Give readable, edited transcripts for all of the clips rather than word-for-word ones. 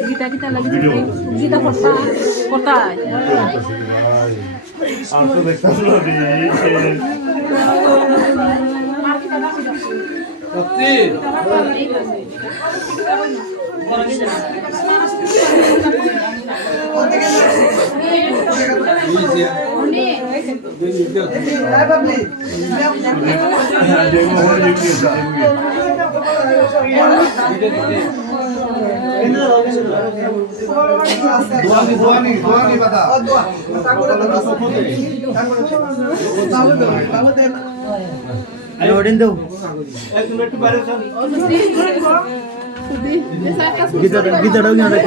Kita lagi kita kota. Alto de Carlo di Duani bata. Ayo daw. Kita daw nga rin.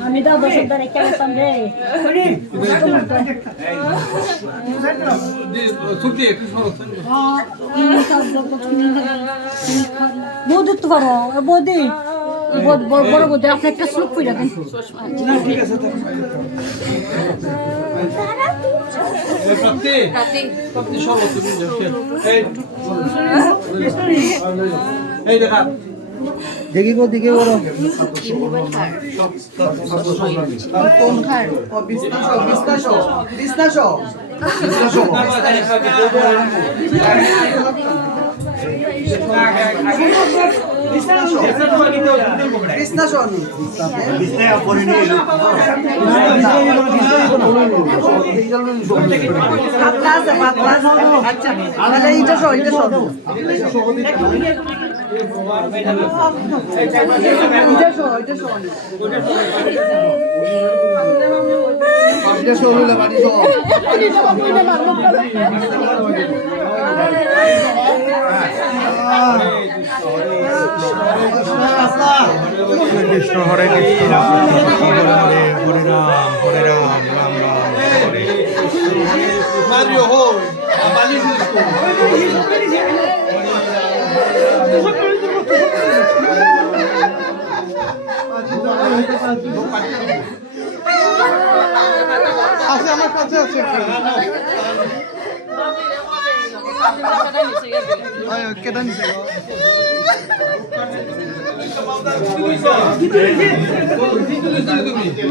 Kami daw basta dari kaya pandai. Bodi তো পারো বদি বড় বদি আপনি একটা slope কইরা দেন না ঠিক আছে তো প্রাপ্তি সর্বোচ্চ এই দেখা দেখি কো দিকে বড় কোন খার ও বিস্তাশো কৃষ্ণ হরে কৃষ্ণ হরে হরে রাম হরে রাম রাম রাম হরে Mario Ho, Abalisco. আছে আমার কাছে আছে কেডা নিছে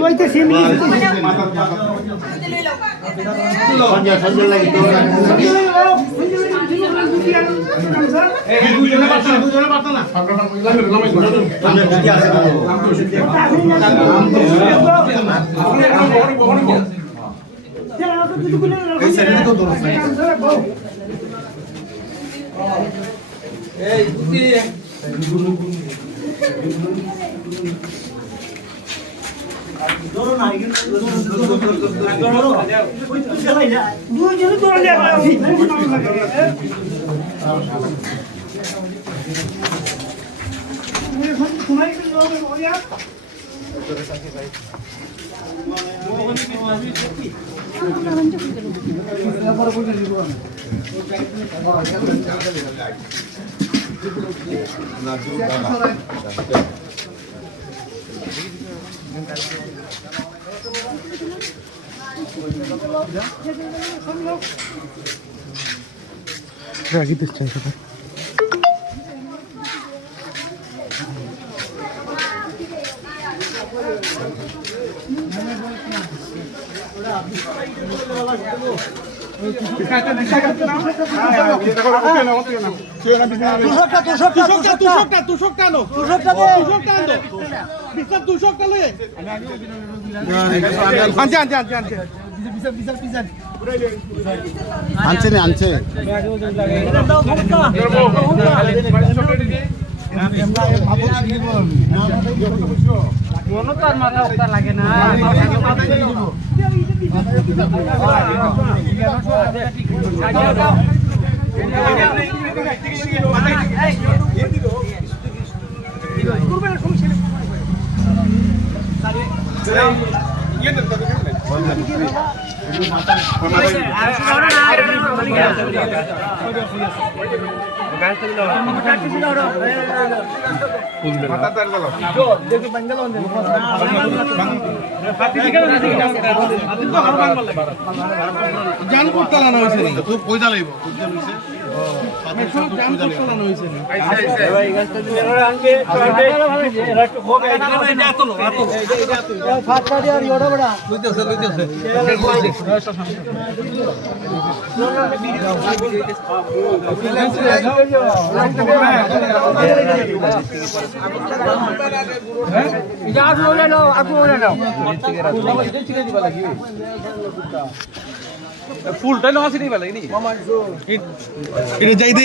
ওইতে সেমি সঞ্জয় লাগি তো দুজনে পারতো না রাগি দিচ্ছে সবাই আনছে তার মাথা লাগে না জানপুর চালানো হয়েছে নি তো পয়সা লাগবে জানপুর চালানো হয়েছে নি ফুলটা নেওয়া সিটি বেলা এটা যাই দে